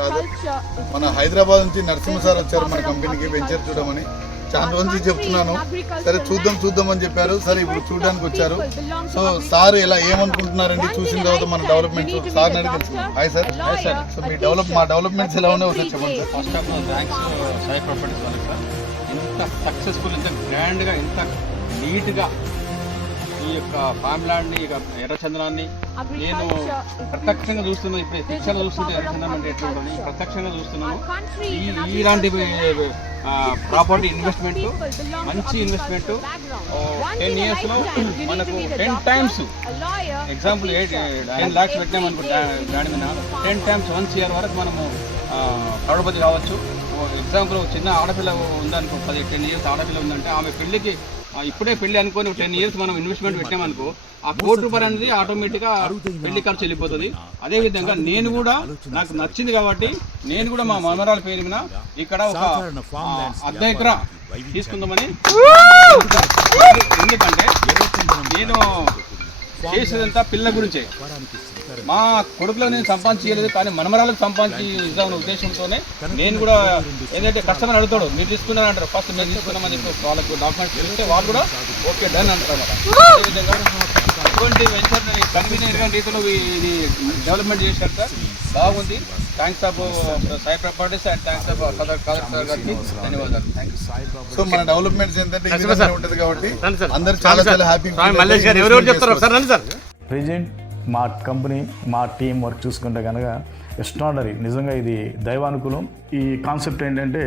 కాదు. మన హైదరాబాద్ నుంచి నరసింహ సార్ వచ్చారు మన కంపెనీకి వెంచర్ చూడమని. చాలా రోజు నుంచి చెప్తున్నాను, సరే చూద్దాం అని చెప్పారు. సరే ఇప్పుడు చూడడానికి వచ్చారు. సో సార్ ఇలా ఏమనుకుంటున్నారండి చూసిన తర్వాత మన డెవలప్మెంట్ సార్ అడిగి. Hi sir. సో మీ మా డెవలప్మెంట్స్ ఎలా ఉన్నాయో ఒకసారి చెప్పండి sir. First of all thanks Sai properties వాళ్ళకి సార్. ఇంత సక్సెస్ఫుల్, ఇంత గ్రాండ్గా, ఇంత నీట్గా ఈ యొక్క ఫామ్ ల్యాండ్ని, ఇక ఎర్రచందనాన్ని నేను ప్రత్యక్షంగా చూస్తున్నాను. ఇప్పుడు పిక్చర్ చూస్తుంటే ఎర్రచందనం అంటే ఎట్లా ఉంటుంది ప్రత్యక్షంగా చూస్తున్నాను. ఇలాంటి ప్రాపర్టీ ఇన్వెస్ట్మెంట్, మంచి ఇన్వెస్ట్మెంట్ 10 yearsలో మనకు 10 times ఎగ్జాంపుల్ 10 lakhs పెట్టినామనుకో దాని మీద 10 times 1 year వరకు మనము కరోడపతి కావచ్చు. ఎగ్జాంపుల్ చిన్న ఆడపిల్ల ఉందనుకో, 10 years ఆడపిల్ల ఉందంటే ఆమె పెళ్లికి ఇప్పుడే పెళ్లి అనుకొని 10 years మనం ఇన్వెస్ట్మెంట్ పెట్టామనుకో ఆ ₹1,00,00,000 అనేది ఆటోమేటిక్గా పెళ్లి ఖర్చు వెళ్ళిపోతుంది. అదేవిధంగా నేను కూడా నాకు నచ్చింది కాబట్టి నేను కూడా మా మనమరాల పేరు మీద ఇక్కడ ఒక అర్ధ ఎకరా తీసుకుందామని. ఎందుకంటే నేను చేసేదంతా పిల్లల గురించే. మా కొడుకులో నేను సంపాదించలేదు, కానీ మనమరాలకు సంపాదించి ఇద్దామనే ఉద్దేశంతోనే నేను కూడా ఏదైతే కస్టమర్ అడుగుతాడు మీరు తీసుకున్నారంటారు, ఫస్ట్ మేము తీసుకున్నామని చెప్పి వాళ్ళకు డాక్యుమెంట్స్ ఇస్తే వాళ్ళు కూడా ఓకే డన్ అంటారు అన్నమాట. అదేవిధంగా అటువంటి వెంచర్ని కన్వీనియంట్గా రీతిలో ఇది డెవలప్మెంట్ చేశారు సార్, బాగుంది. Thanks of Sai properties and thanks of collector sir గారికి ధన్యవాదాలు. Thank you. సో మన డెవలప్మెంట్స్ ఏంటంటే ఉంటుంది కాబట్టి అందరూ చాలా చాలా హ్యాపీ. ప్రెజెంట్ మా కంపెనీ, మా టీం వర్క్ చూసుకుంటే కనుక ఎక్స్ట్రాడనరీ, నిజంగా ఇది దైవానుకూలం. ఈ కాన్సెప్ట్ ఏంటంటే